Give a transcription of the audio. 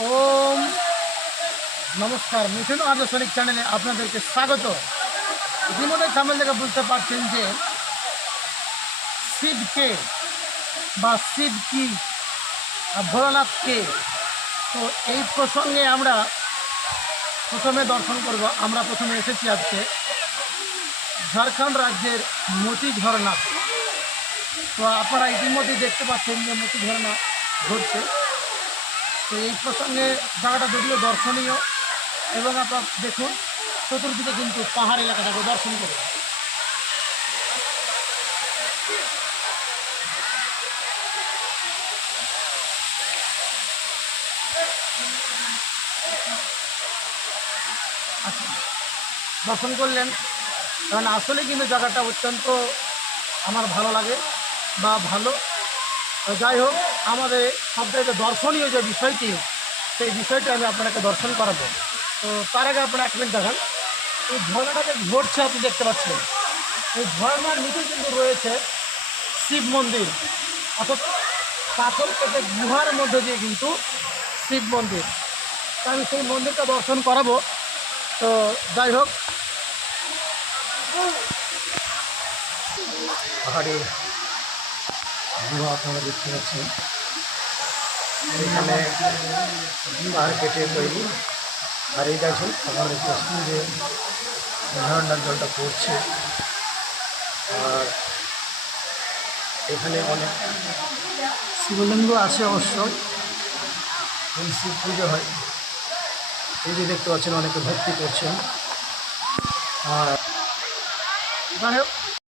ওম। নমস্কার, মিঠুন আর্য সৈনিক চ্যানেলে আপনাদেরকে স্বাগত। ইতিমধ্যে সামনে থেকে বুঝতে পারছেন যে শিব কে বা শিব কি আর ভোলানাথ কে? তো এই প্রসঙ্গে আমরা প্রথমে দর্শন করব। আমরা প্রথমে এসেছি আজকে ঝাড়খণ্ড রাজ্যের মতি ঝর্ণা। তো আপনারা ইতিমধ্যেই দেখতে পাচ্ছেন যে মতি ঝর্ণা ঘটছে। তো এই প্রসঙ্গে জায়গাটা যদিও দর্শনীয়। এবং আপনার দেখুন চতুর্দিকে কিন্তু পাহাড় এলাকাটাকে দর্শন করুন আচ্ছা, দর্শন করলেন। কারণ আসলে কিন্তু জায়গাটা অত্যন্ত আমার ভালো লাগে বা ভালো। যাই হোক, আমাদের সবথেকে দর্শনীয় যে বিষয়টি, সেই বিষয়টি আমি আপনাকে দর্শন করাবো। তো তার আগে আপনারা এক মিনিট দেখান। এই ঝর্ণাটাকে ঘটছে, আপনি দেখতে পাচ্ছেন। এই ঝর্ণার নিচে কিন্তু রয়েছে শিব মন্দির। অর্থাৎ পাথর কেটে গুহার মধ্যে দিয়ে কিন্তু শিব মন্দির। আমি সেই মন্দিরটা দর্শন করাবো। তো যাই হোক। গুহা আপনারা দেখতে পাচ্ছেন, এখানে পাহাড় কেটে তৈরি। আর এই দেখুন, আপনারা দেখতে পাচ্ছেন যে ঝর্ণার জলটা পড়ছে। আর এখানে অনেক শিবলিঙ্গ আছে অবশ্য শিব পুজো হয়। এই যে দেখতে পাচ্ছেন, অনেকে ভক্তি করছেন। আর যাই